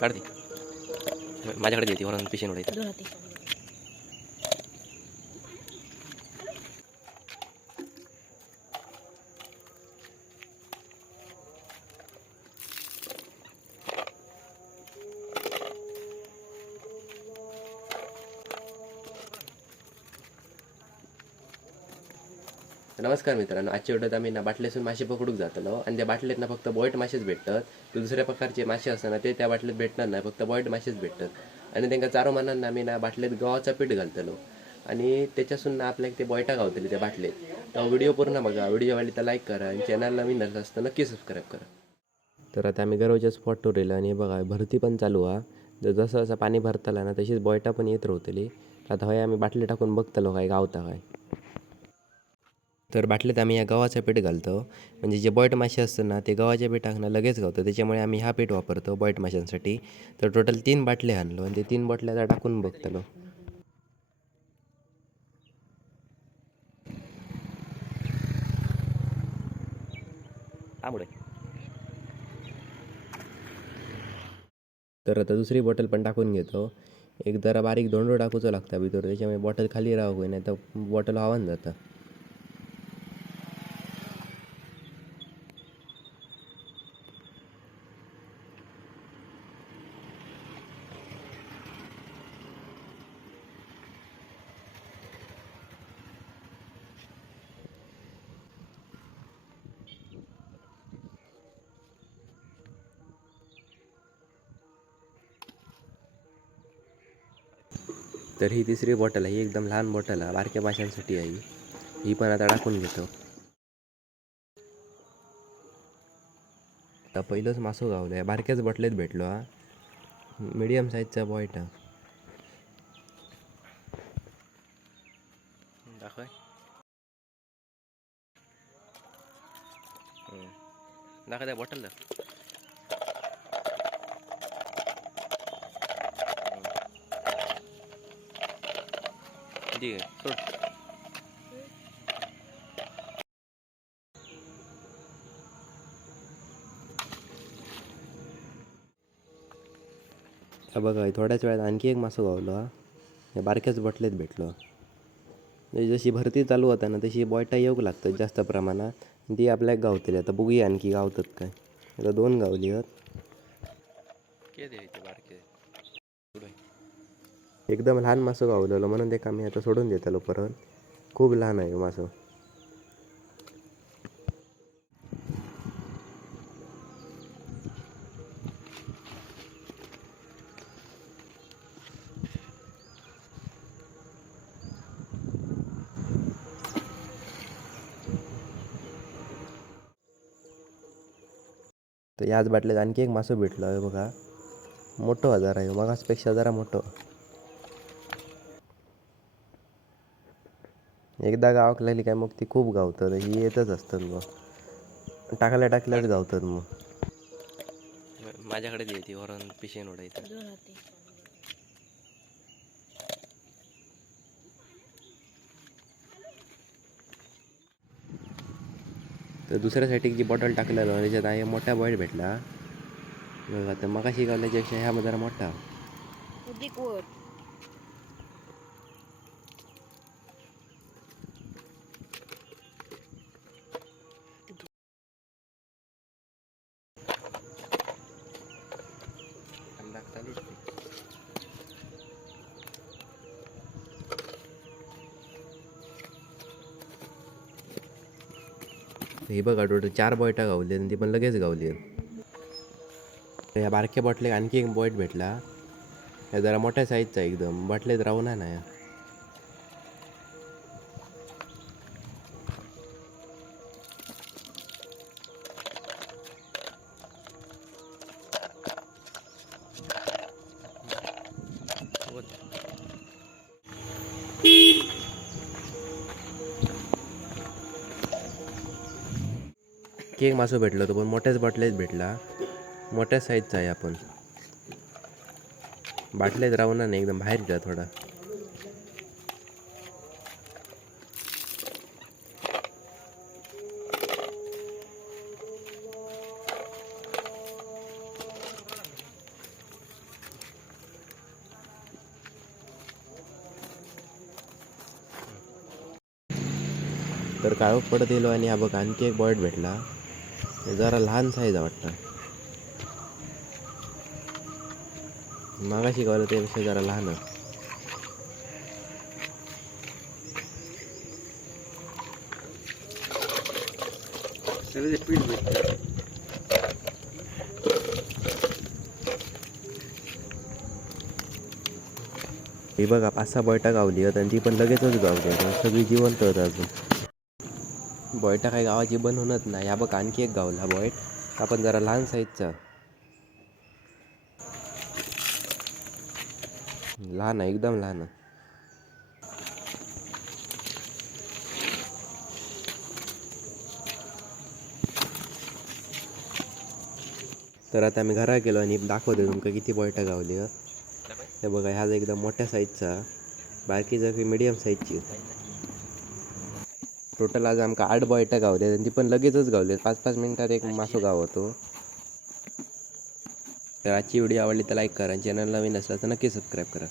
काढते. माझ्याकडे देते वरून पिशेन उडायचं नमस्कार मित्रांनो आजच्या व्हिडिओत आम्ही ना बाटलेसून मासे पकडूक जातलो. आणि त्या बाटलेत ना फक्त बॉईट मासेच भेटतात. दुसऱ्या प्रकारचे मासे असताना ते त्या बाटलेत भेटणार नाही फक्त बॉईट मासेच भेटतात. आणि त्यांना चारो मानांना आम्ही ना बाटलेत गव्हाचा पीठ घालतलो. आणि त्याच्यासून ना आपल्याक ते बॉयटा गावतले त्या बाटलेत तर व्हिडिओ पूर्ण बघा. व्हिडिओ वाली तर लाईक करा आणि चॅनलला नवीन असतं नक्की सबस्क्राईब करा. तर आता आम्ही गरवच्या स्पॉटवर येलो आणि हे बघा भरती पण चालू हा. जर जसं जसं पाणी भरताला ना तशीच बॉयटा पण येत राहतली. आता हय आम्ही बाटली टाकून बघतलो काय गावता काय. तर बाटलीत आम्ही या गव्हाचं पीठ घालतो. म्हणजे जे बॉईट मासे असतात ना ते गव्हाच्या पिठाकनं लगेच गावतं त्याच्यामुळे आम्ही हा पीठ वापरतो बॉईट माशांसाठी. तर टोटल तीन बाटले आणलो आणि ते तीन बाटल्या आता टाकून बघतलो. तर आता दुसरी बॉटल पण टाकून घेतो. एक जरा बारीक दोंडो टाकूचो लागता भितर. त्याच्यामुळे बॉटल खाली राहू नाही तर बॉटल हवान जाता. तर ही तिसरी बॉटल आहे ही एकदम लहान बॉटल आहे बारक्या माशांसाठी आहे ही. पण आता टाकून घेतो. आता पहिलंच मासो गावलं आहे बारक्याच बॉटलेत भेटलो हा. मिडियम साईजचा बॉईट हा दाखव. दाखव त्या बॉटल ठीक आहे. सोड. हा बघा थोड्याच वेळात आणखी एक मासो गावलो हा. या बारक्याच बॉटलेत भेटलो. म्हणजे जशी भरती चालू होता ना तशी बॉयटा येऊक लागतात जास्त प्रमाणात. ती आपल्याक गावतली. आता बघूया आणखी गावतात काय. आता दोन गावली आहेत एकदम लहान मासो गावलेलो म्हणून ते आम्ही आता सोडून देतलो परत खूप लहान आहे मासो. तर याच बाटल्यात आणखी एक मासो भेटलो आहे बघा. मोठं हजार आहे मगासपेक्षा जरा मोठं. एकदा गावाक लागली काय मग ती खूप गावतात ही येतच असतात मग. टाकल्या टाकल्याच गावतात मग. माझ्याकडे येते वरून पिशेन उडायचं तर दुसऱ्या साईडीक जी बॉटल टाकलेलो त्याच्यात आहे मोठा बॉईट भेटला. बघा तर मगाशी गावल्याच्यापेक्षा ह्या जरा मोठा. ही बघा टोटल चार बॉयटा गावली आणि ती पण लगेच गावली. या बारक्या बॉटलेक आणखी एक बॉईट भेटला. या जरा मोठ्या साईजचा एकदम बॉटलेत राहून ना या केक मासो भेटलो होतो पण मोठ्याच बाटलेच भेटला. मोठ्या साईजचा आहे आपण. बाटलेत राहून ना एकदम बाहेर गेला थोडा. तर काळोख पडत गेलो आणि हा बघ आणखी एक बॉईट भेटला. हे जरा लहान साईज वाटतं. मागाशी गावलं त्यापेक्षा जरा लहान पीठ भेटतं. ही बघा पाच सहा बॉयटा गावली आहेत आणि ती पण लगेचच गावली आहेत सगळी जिवंत आहेत अजून. बॉयटा काही गावाची बंद होणत नाही. या बघ आणखी एक गावला बॉयट. आपण जरा लहान साईजचा. लहान आहे एकदम लहान आहे. तर आता आम्ही घरा गेलो आणि दाखवतो तुमका किती बॉयटा गावली आहेत हे बघा ह्या एकदम मोठ्या साईजचा. बारकी जर मिडियम साईजची टोटल आज आमका आठ बॉयटा गावले आणि ती पण लगेचच गावले पाच पाच मिनिटात एक मासो गाव होतो. तर आजची व्हिडिओ आवडली तर लाईक करा आणि चॅनल नवीन असला तर नक्की सबस्क्राईब करा.